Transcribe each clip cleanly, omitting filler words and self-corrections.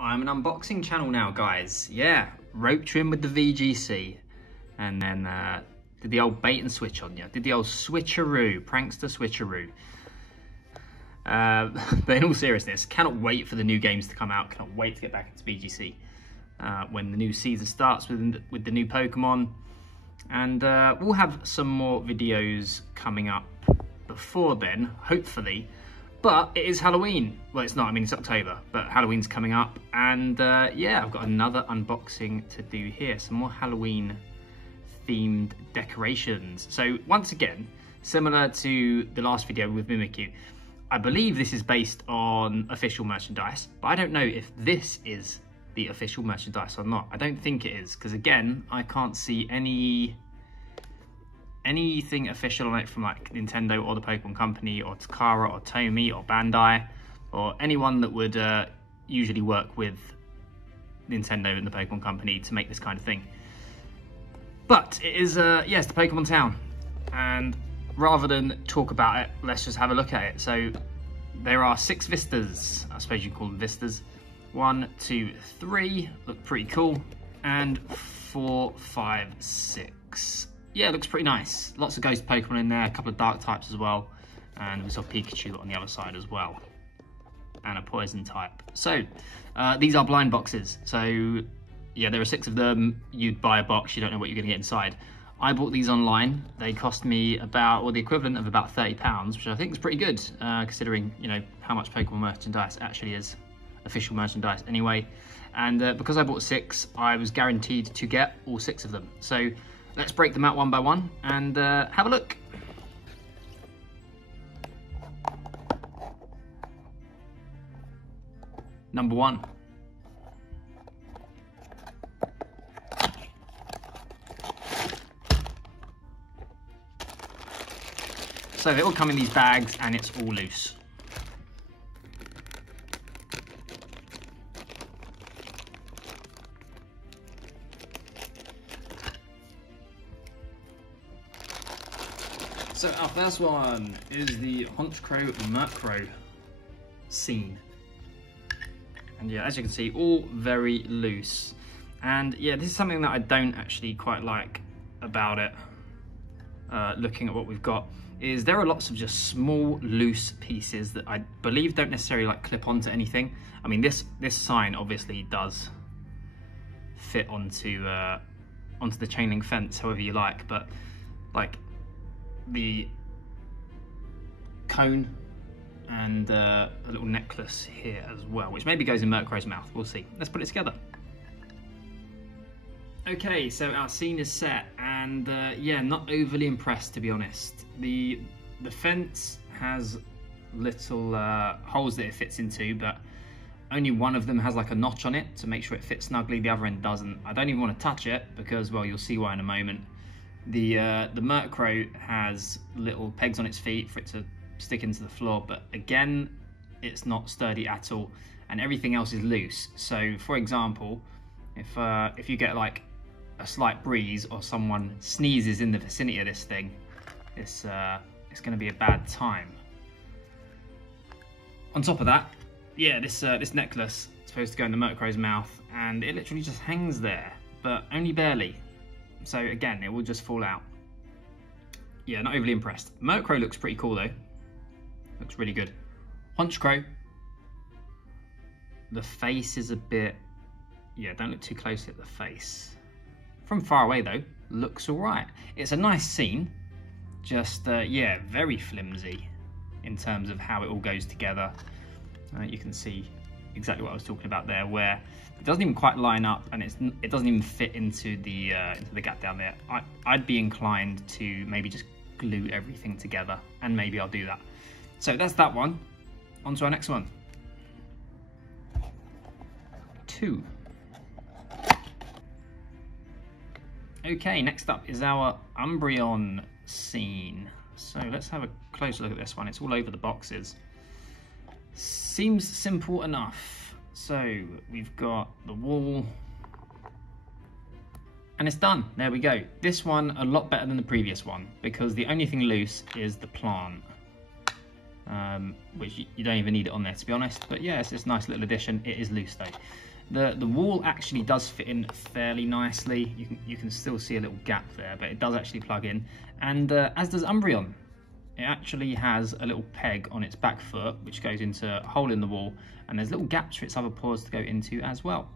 I'm an unboxing channel now, guys. Yeah, roped you in with the VGC. And then did the old bait and switch on you. Did the old switcheroo, prankster switcheroo. But in all seriousness, cannot wait for the new games to come out. Cannot wait to get back into VGC. When the new season starts with the new Pokemon. And we'll have some more videos coming up before then, hopefully. But it is Halloween. Well, it's not, I mean, it's October, but Halloween's coming up. And yeah, I've got another unboxing to do here. Some more Halloween themed decorations. So once again, similar to the last video with Mimikyu, I believe this is based on official merchandise, but I don't know if this is the official merchandise or not. I don't think it is, because again, I can't see anything official on it from like Nintendo or the Pokemon Company or Takara or Tomy or Bandai or anyone that would usually work with Nintendo and the Pokemon Company to make this kind of thing. But it is, yes, the Pokemon Town. And rather than talk about it, let's just have a look at it. So there are 6 vistas. I suppose you call them vistas. 1, 2, 3, look pretty cool. And 4, 5, 6. Yeah, it looks pretty nice. Lots of ghost Pokemon in there, a couple of dark types as well. And we saw Pikachu on the other side as well. And a poison type. So, these are blind boxes. So, yeah, there are 6 of them. You'd buy a box, you don't know what you're going to get inside. I bought these online. They cost me about, or the equivalent of about £30, which I think is pretty good, considering, you know, how much Pokemon merchandise actually is official merchandise anyway. And because I bought 6, I was guaranteed to get all 6 of them. So let's break them out one by one and have a look. Number 1. So they all come in these bags and it's all loose. So our first one is the Honchkrow Murkrow scene. And yeah, as you can see, all very loose. And yeah, this is something that I don't actually quite like about it, looking at what we've got, is there are lots of just small loose pieces that I believe don't necessarily like clip onto anything. I mean, this sign obviously does fit onto the chain link fence however you like, but like the cone and a little necklace here as well, which maybe goes in Murkrow's mouth, we'll see. Let's put it together. Okay, so our scene is set, and yeah, not overly impressed, to be honest. The fence has little holes that it fits into, but only one of them has like a notch on it to make sure it fits snugly. The other end doesn't. I don't even want to touch it because, well, you'll see why in a moment. The Murkrow has little pegs on its feet for it to stick into the floor, but again, it's not sturdy at all, and everything else is loose. So, for example, if you get like a slight breeze or someone sneezes in the vicinity of this thing, it's going to be a bad time. On top of that, yeah, this necklace is supposed to go in the Murkrow's mouth, and it literally just hangs there, but only barely. So again, it will just fall out. Yeah, not overly impressed. Murkrow looks pretty cool though. Looks really good. Honchkrow, the face is a bit, yeah, don't look too closely at the face. From far away though, looks all right. It's a nice scene, just yeah, very flimsy in terms of how it all goes together. You can see exactly what I was talking about there, where it doesn't even quite line up and it doesn't even fit into the gap down there. I'd be inclined to maybe just glue everything together, and maybe I'll do that. So that's that one. On to our next one. 2. Okay, next up is our Umbreon scene. So let's have a closer look at this one. It's all over the boxes. Seems simple enough. So we've got the wall, and it's done. There we go. This one a lot better than the previous one, because the only thing loose is the plant, which you don't even need it on there, to be honest. But yeah, it's this nice little addition. It is loose though. The wall actually does fit in fairly nicely. You can still see a little gap there, but it does actually plug in. And as does Umbreon. It actually has a little peg on its back foot, which goes into a hole in the wall, and there's little gaps for its other paws to go into as well.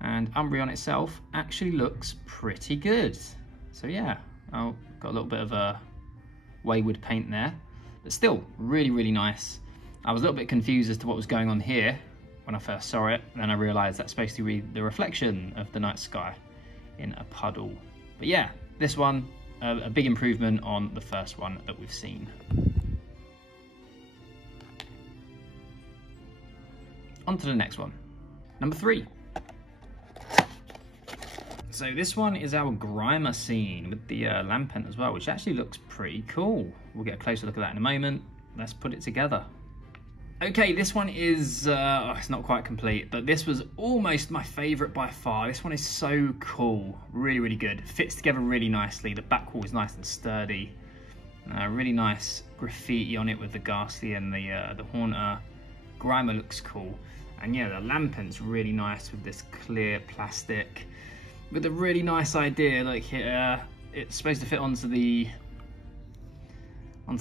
And Umbreon itself actually looks pretty good. So yeah, got a little bit of a wayward paint there, but still really, really nice. I was a little bit confused as to what was going on here when I first saw it, and then I realised that's supposed to be the reflection of the night sky in a puddle. But yeah, this one, a big improvement on the first one that we've seen. On to the next one, number 3. So this one is our Grimer scene with the Lampent as well, which actually looks pretty cool. We'll get a closer look at that in a moment. Let's put it together. Okay, this one is, it's not quite complete, but this was almost my favourite by far. This one is so cool, really, really good. Fits together really nicely. The back wall is nice and sturdy. Really nice graffiti on it with the Ghastly and the Haunter. Grimer looks cool. And yeah, the Lampent's really nice with this clear plastic. With a really nice idea, like it's supposed to fit onto the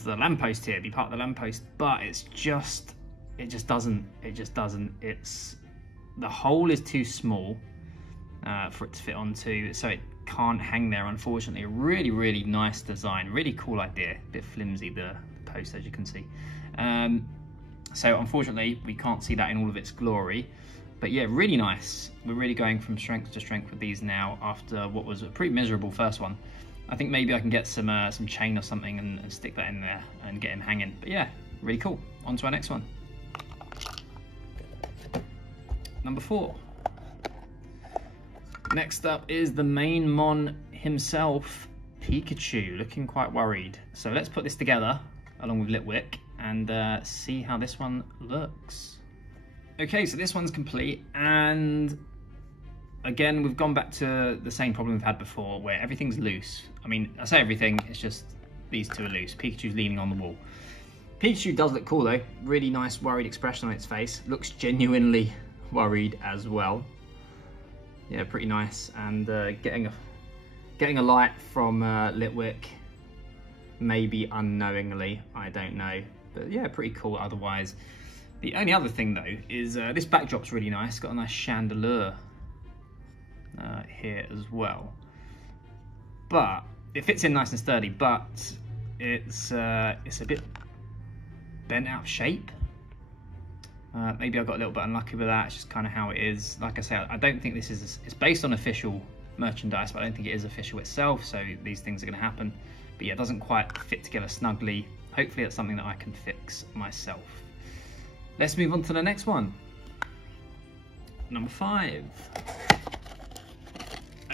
lamppost here, be part of the lamppost, but it just doesn't. The hole is too small for it to fit onto, so it can't hang there, unfortunately. A really, really nice design, really cool idea. A bit flimsy, the post, as you can see. So unfortunately, we can't see that in all of its glory. But yeah, really nice. We're really going from strength to strength with these now after what was a pretty miserable first one. I think maybe I can get some chain or something and stick that in there and get him hanging. But yeah, really cool. On to our next one. Number 4. Next up is the main Mon himself, Pikachu, looking quite worried. So let's put this together along with Litwick and see how this one looks. Okay, so this one's complete, and again, we've gone back to the same problem we've had before, where everything's loose. I mean, I say everything, it's just these two are loose. Pikachu's leaning on the wall. Pikachu does look cool though. Really nice worried expression on its face. Looks genuinely worried as well. Yeah, pretty nice. And getting a light from Litwick, maybe unknowingly, I don't know. But yeah, pretty cool otherwise. The only other thing though is this backdrop's really nice. Got a nice chandelier here as well. But it fits in nice and sturdy, but it's a bit bent out of shape. Maybe I got a little bit unlucky with that. It's just kind of how it is. Like I said, I don't think this is, it's based on official merchandise, but I don't think it is official itself, so these things are going to happen. But yeah, it doesn't quite fit together snugly. Hopefully it's something that I can fix myself. Let's move on to the next one. Number 5.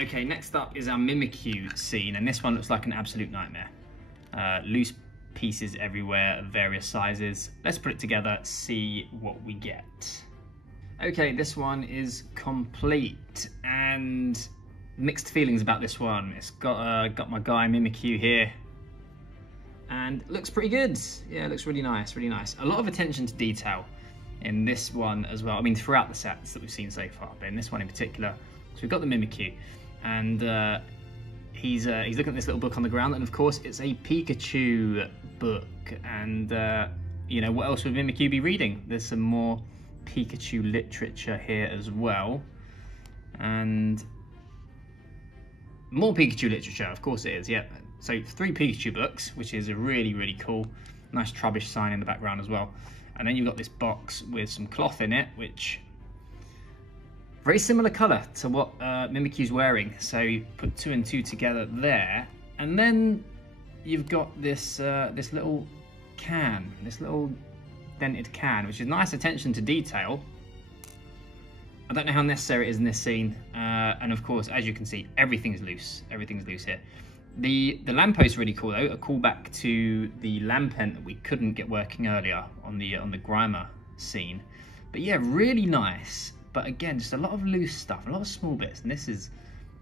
Okay, next up is our Mimikyu scene, and this one looks like an absolute nightmare. Loose pieces everywhere of various sizes. Let's put it together, see what we get. Okay, this one is complete, and mixed feelings about this one. It's got my guy Mimikyu here, and looks pretty good. Yeah, it looks really nice, really nice. A lot of attention to detail in this one as well. I mean, throughout the sets that we've seen so far, but in this one in particular. So we've got the Mimikyu, and he's looking at this little book on the ground, and of course it's a Pikachu book. And you know, what else would Mimikyu be reading? There's some more Pikachu literature here as well, and more Pikachu literature, of course it is. Yep. So 3 Pikachu books, which is a really, really cool, nice Trubbish sign in the background as well. And then you've got this box with some cloth in it, which very similar colour to what Mimikyu's wearing. So you put 2 and 2 together there, and then you've got this this little can, this little dented can, which is nice attention to detail. I don't know how necessary it is in this scene, and of course, as you can see, everything's loose. Everything's loose here. The lamppost is really cool though, a callback to the Lampent that we couldn't get working earlier on the Grimer scene. But yeah, really nice. But again, just a lot of loose stuff, a lot of small bits, and this is,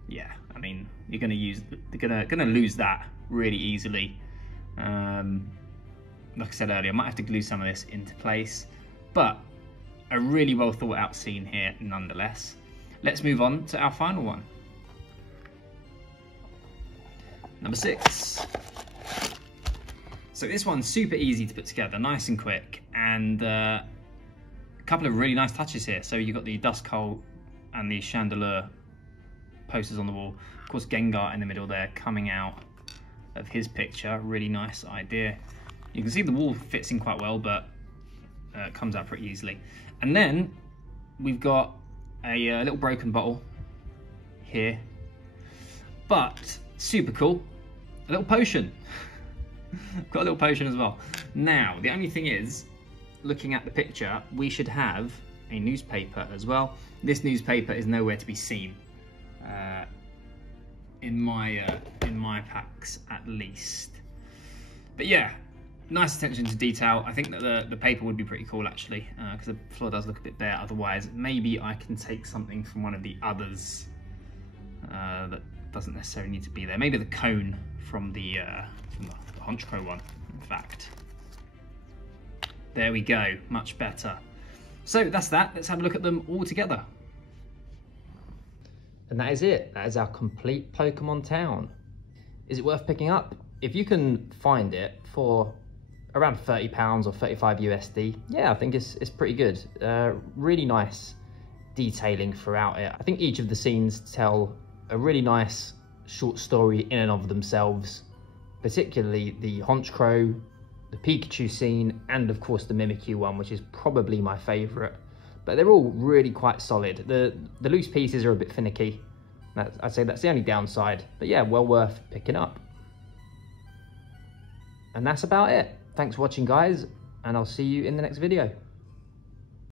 yeah, I mean, you're gonna lose that really easily. Like I said earlier, I might have to glue some of this into place, but a really well thought out scene here nonetheless. let's move on to our final one. Number 6. So this one's super easy to put together, nice and quick, and a couple of really nice touches here. So you've got the Duskull and the Chandelure posters on the wall. Of course, Gengar in the middle there, coming out of his picture. Really nice idea. You can see the wall fits in quite well, but it comes out pretty easily. And then we've got a little broken bottle here, but super cool, a little potion. Got a little potion as well. Now, the only thing is, looking at the picture, we should have a newspaper as well. This newspaper is nowhere to be seen in my packs, at least. But yeah, nice attention to detail. I think that the paper would be pretty cool actually, because the floor does look a bit bare otherwise. Maybe I can take something from one of the others that doesn't necessarily need to be there. Maybe the cone from the Honchkrow one, in fact. There we go, much better. So that's that. Let's have a look at them all together. And that is it. That is our complete Pokemon town. Is it worth picking up? If you can find it for around £30 or 35 USD, yeah, I think it's pretty good. Really nice detailing throughout it. I think each of the scenes tell a really nice short story in and of themselves, particularly the Honchkrow, the Pikachu scene, and of course the Mimikyu one, which is probably my favourite. But they're all really quite solid. The loose pieces are a bit finicky. I'd say that's the only downside. But yeah, well worth picking up. And that's about it. Thanks for watching, guys, and I'll see you in the next video.